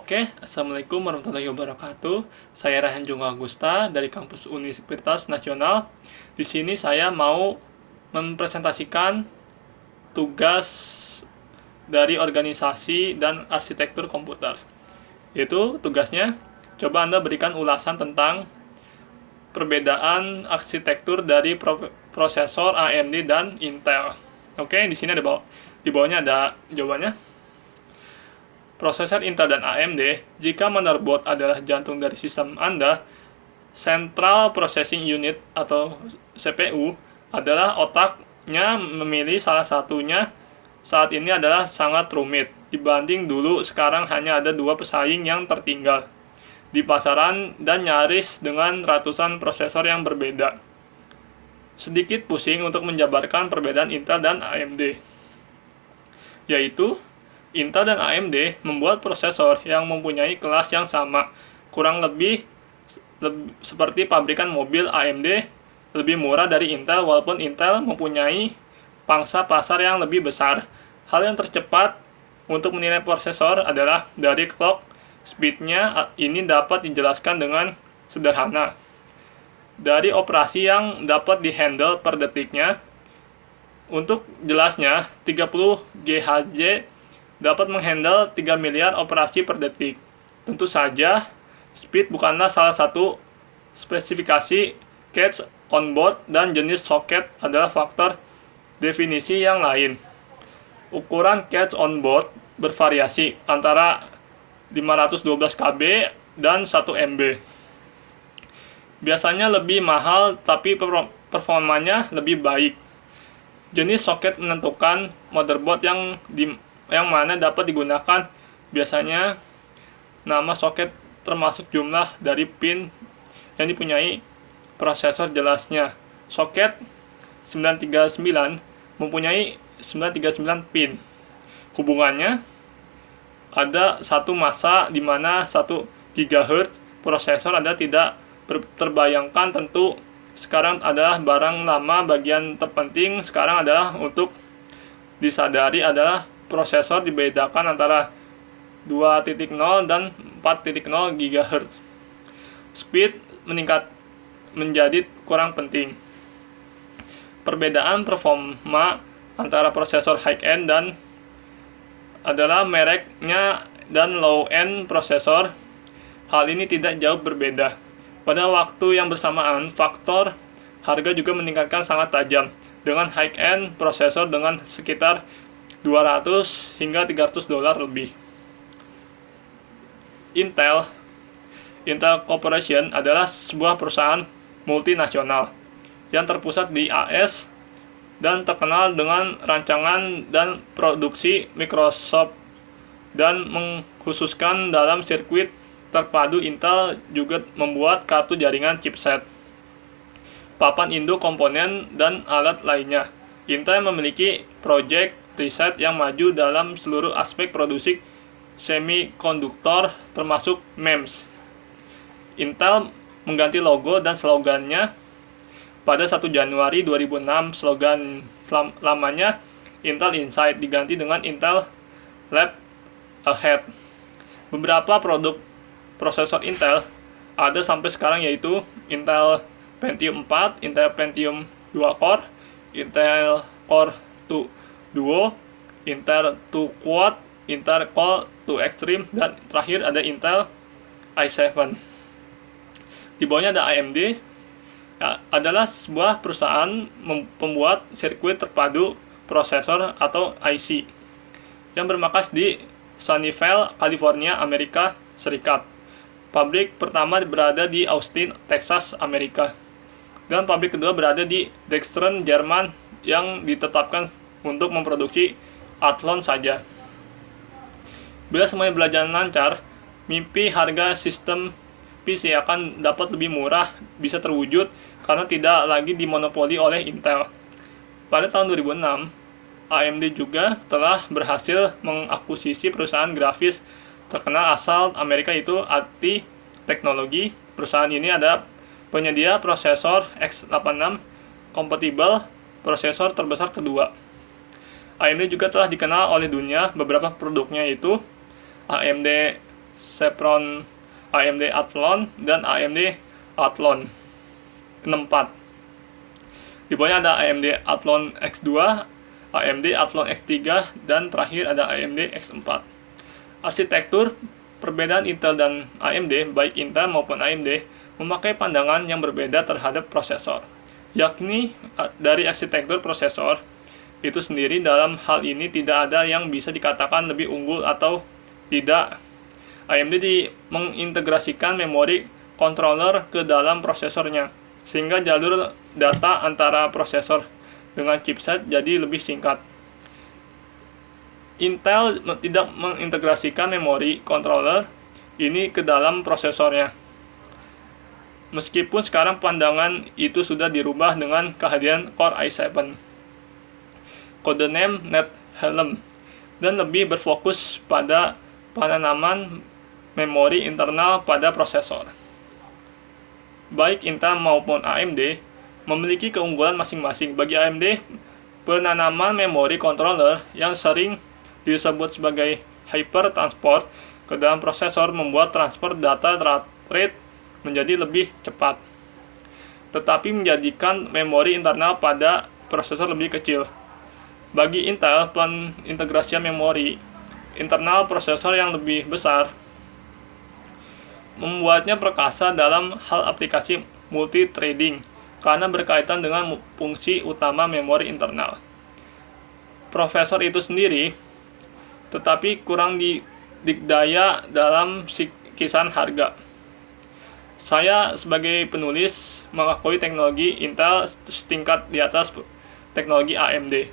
Oke, Assalamualaikum warahmatullahi wabarakatuh. Saya Raihan Junggo Agusta dari kampus Universitas Nasional. Di sini saya mau mempresentasikan tugas dari organisasi dan arsitektur komputer. Yaitu tugasnya, coba Anda berikan ulasan tentang perbedaan arsitektur dari prosesor AMD dan Intel. Oke, di sini di bawahnya ada jawabannya. Prosesor Intel dan AMD, jika motherboard adalah jantung dari sistem Anda, Central Processing Unit atau CPU adalah otaknya. Memilih salah satunya saat ini adalah sangat rumit. Dibanding dulu, sekarang hanya ada dua pesaing yang tertinggal di pasaran dan nyaris dengan ratusan prosesor yang berbeda. Sedikit pusing untuk menjabarkan perbedaan Intel dan AMD, yaitu Intel dan AMD membuat prosesor yang mempunyai kelas yang sama, kurang lebih seperti pabrikan mobil. AMD lebih murah dari Intel, walaupun Intel mempunyai pangsa pasar yang lebih besar. Hal yang tercepat untuk menilai prosesor adalah dari clock speed-nya. Ini dapat dijelaskan dengan sederhana dari operasi yang dapat dihandle per detiknya. Untuk jelasnya, 30 GHz dapat menghandle 3 miliar operasi per detik. Tentu saja, speed bukanlah salah satu spesifikasi cache on board, dan jenis soket adalah faktor definisi yang lain. Ukuran cache on board bervariasi antara 512 KB dan 1 MB. Biasanya lebih mahal, tapi performanya lebih baik. Jenis soket menentukan motherboard yang mana dapat digunakan. Biasanya nama soket termasuk jumlah dari pin yang dipunyai prosesor. Jelasnya, soket 939 mempunyai 939 pin. Hubungannya ada satu masa di mana 1 GHz prosesor Anda tidak terbayangkan. Tentu sekarang adalah barang lama. Bagian terpenting sekarang adalah untuk disadari adalah prosesor dibedakan antara 2.0 dan 4.0 GHz. Speed meningkat menjadi kurang penting. Perbedaan performa antara prosesor high-end dan adalah mereknya dan low-end prosesor. Hal ini tidak jauh berbeda. Pada waktu yang bersamaan, faktor harga juga meningkatkan sangat tajam, dengan high-end prosesor dengan sekitar 200 hingga 300 dolar lebih. Intel Corporation adalah sebuah perusahaan multinasional yang terpusat di AS dan terkenal dengan rancangan dan produksi Microsoft dan mengkhususkan dalam sirkuit terpadu. Intel juga membuat kartu jaringan chipset, papan induk komponen, dan alat lainnya. Intel memiliki proyek riset yang maju dalam seluruh aspek produksi semikonduktor, termasuk MEMS. Intel mengganti logo dan slogannya pada 1 Januari 2006. Slogan lamanya Intel Inside diganti dengan Intel Lab Ahead. Beberapa produk prosesor Intel ada sampai sekarang, yaitu Intel Pentium 4, Intel Pentium 2 Core, Intel Core 2 Duo, Intel 2 Quad, Intel Core 2 Extreme, dan terakhir ada Intel i7. Di bawahnya ada AMD. Adalah sebuah perusahaan pembuat sirkuit terpadu prosesor atau IC yang bermarkas di Sunnyvale, California, Amerika Serikat. Pabrik pertama berada di Austin, Texas, Amerika, dan pabrik kedua berada di Dexteren, Jerman, yang ditetapkan untuk memproduksi Athlon saja. Bila semuanya berjalan lancar, mimpi harga sistem PC akan dapat lebih murah bisa terwujud karena tidak lagi dimonopoli oleh Intel. Pada tahun 2006, AMD juga telah berhasil mengakuisisi perusahaan grafis terkenal asal Amerika, yaitu ATI Teknologi. Perusahaan ini adalah penyedia prosesor x86 compatible, prosesor terbesar kedua. AMD juga telah dikenal oleh dunia. Beberapa produknya yaitu AMD Celeron, AMD Athlon, dan AMD Athlon 64. Di bawahnya ada AMD Athlon X2, AMD Athlon X3, dan terakhir ada AMD X4. Arsitektur perbedaan Intel dan AMD, baik Intel maupun AMD, memakai pandangan yang berbeda terhadap prosesor, yakni dari arsitektur prosesor itu sendiri. Dalam hal ini tidak ada yang bisa dikatakan lebih unggul atau tidak. AMD mengintegrasikan memori controller ke dalam prosesornya, sehingga jalur data antara prosesor dengan chipset jadi lebih singkat. Intel tidak mengintegrasikan memori controller ini ke dalam prosesornya. Meskipun sekarang pandangan itu sudah dirubah dengan kehadiran Core i7, codename NetHalem, dan lebih berfokus pada penanaman memori internal pada prosesor. Baik Intel maupun AMD memiliki keunggulan masing-masing. Bagi AMD, penanaman memori controller yang sering disebut sebagai hyper transport ke dalam prosesor membuat transfer data rate menjadi lebih cepat, tetapi menjadikan memori internal pada prosesor lebih kecil. Bagi Intel, pengintegrasian memori internal prosesor yang lebih besar membuatnya perkasa dalam hal aplikasi multithreading karena berkaitan dengan fungsi utama memori internal prosesor itu sendiri, tetapi kurang didikdaya dalam kisaran harga. Saya sebagai penulis mengakui teknologi Intel setingkat di atas teknologi AMD.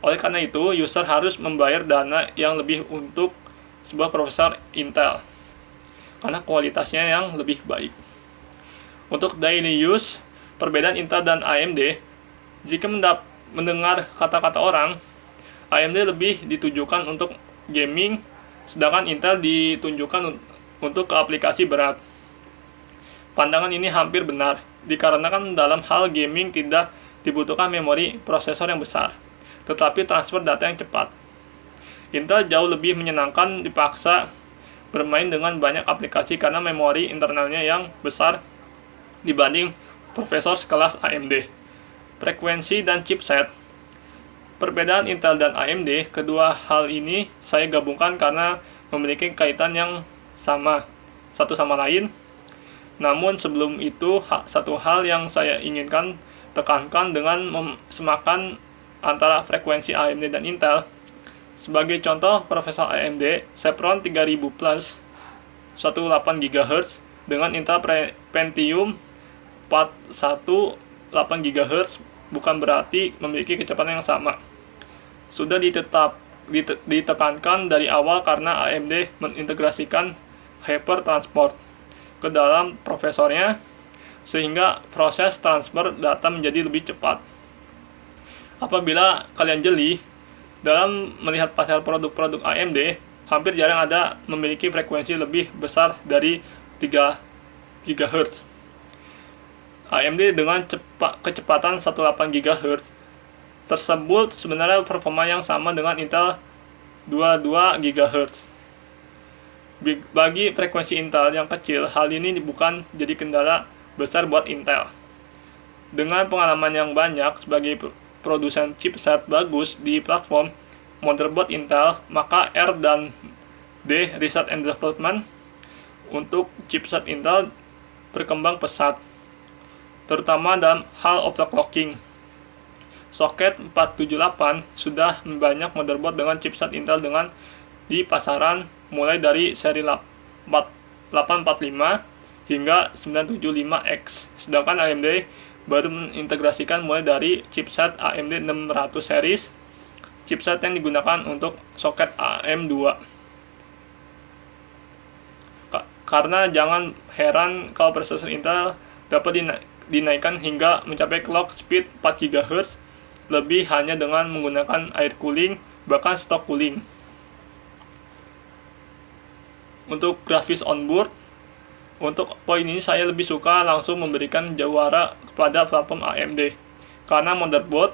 Oleh karena itu, user harus membayar dana yang lebih untuk sebuah prosesor Intel karena kualitasnya yang lebih baik. Untuk daily use, perbedaan Intel dan AMD, jika mendengar kata-kata orang, AMD lebih ditujukan untuk gaming, sedangkan Intel ditunjukkan untuk ke aplikasi berat. Pandangan ini hampir benar, dikarenakan dalam hal gaming tidak dibutuhkan memori prosesor yang besar, tetapi transfer data yang cepat. Intel jauh lebih menyenangkan dipaksa bermain dengan banyak aplikasi karena memori internalnya yang besar dibanding prosesor sekelas AMD. Frekuensi dan chipset. Perbedaan Intel dan AMD, kedua hal ini saya gabungkan karena memiliki kaitan yang sama satu sama lain. Namun sebelum itu, satu hal yang saya inginkan tekankan dengan semakan antara frekuensi AMD dan Intel. Sebagai contoh, prosesor AMD Celeron 3000 Plus 18 GHz dengan Intel Pentium 418 GHz bukan berarti memiliki kecepatan yang sama. Sudah ditekankan dari awal karena AMD mengintegrasikan hyper transport ke dalam prosesornya, sehingga proses transfer data menjadi lebih cepat. Apabila kalian jeli dalam melihat pasar produk-produk AMD, hampir jarang ada memiliki frekuensi lebih besar dari 3 GHz. AMD dengan kecepatan 18 GHz tersebut sebenarnya performa yang sama dengan Intel 22 GHz. Bagi frekuensi Intel yang kecil, hal ini bukan jadi kendala besar buat Intel. Dengan pengalaman yang banyak sebagai produsen chipset bagus di platform motherboard Intel, maka R&D Research and Development untuk chipset Intel berkembang pesat, terutama dalam hal overclocking. Socket 478 sudah banyak motherboard dengan chipset Intel dengan di pasaran mulai dari seri 845 hingga 975X, sedangkan AMD baru mengintegrasikan mulai dari chipset AMD 600 series, chipset yang digunakan untuk soket AM2. Karena jangan heran kalau prosesor Intel dapat dinaikkan hingga mencapai clock speed 4 GHz lebih hanya dengan menggunakan air cooling, bahkan stock cooling. Untuk grafis onboard, untuk poin ini saya lebih suka langsung memberikan jawara kepada platform AMD, karena motherboard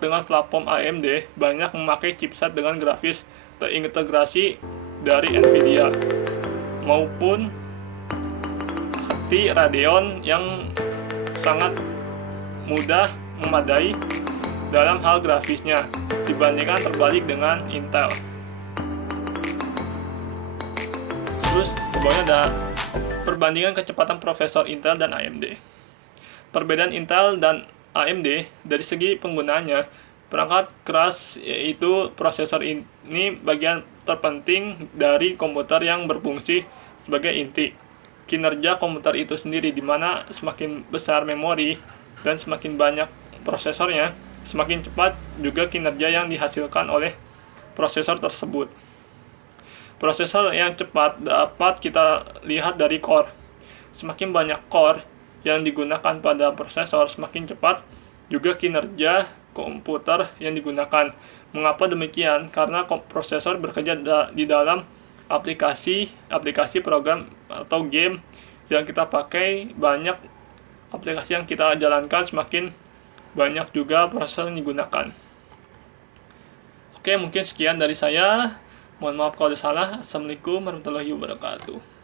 dengan platform AMD banyak memakai chipset dengan grafis terintegrasi dari Nvidia maupun ATI Radeon yang sangat mudah memadai dalam hal grafisnya dibandingkan terbalik dengan Intel. Terus di bawahnya ada perbandingan kecepatan prosesor Intel dan AMD. Perbedaan Intel dan AMD dari segi penggunaannya, perangkat keras yaitu prosesor ini bagian terpenting dari komputer yang berfungsi sebagai inti kinerja komputer itu sendiri, di mana semakin besar memori dan semakin banyak prosesornya, semakin cepat juga kinerja yang dihasilkan oleh prosesor tersebut. Prosesor yang cepat dapat kita lihat dari core. Semakin banyak core yang digunakan pada prosesor, semakin cepat juga kinerja komputer yang digunakan. Mengapa demikian? Karena prosesor bekerja di dalam aplikasi program atau game yang kita pakai. Banyak aplikasi yang kita jalankan, semakin banyak juga prosesor yang digunakan. Oke, mungkin sekian dari saya. Mohon maaf kalau ada salah. Assalamualaikum warahmatullahi wabarakatuh.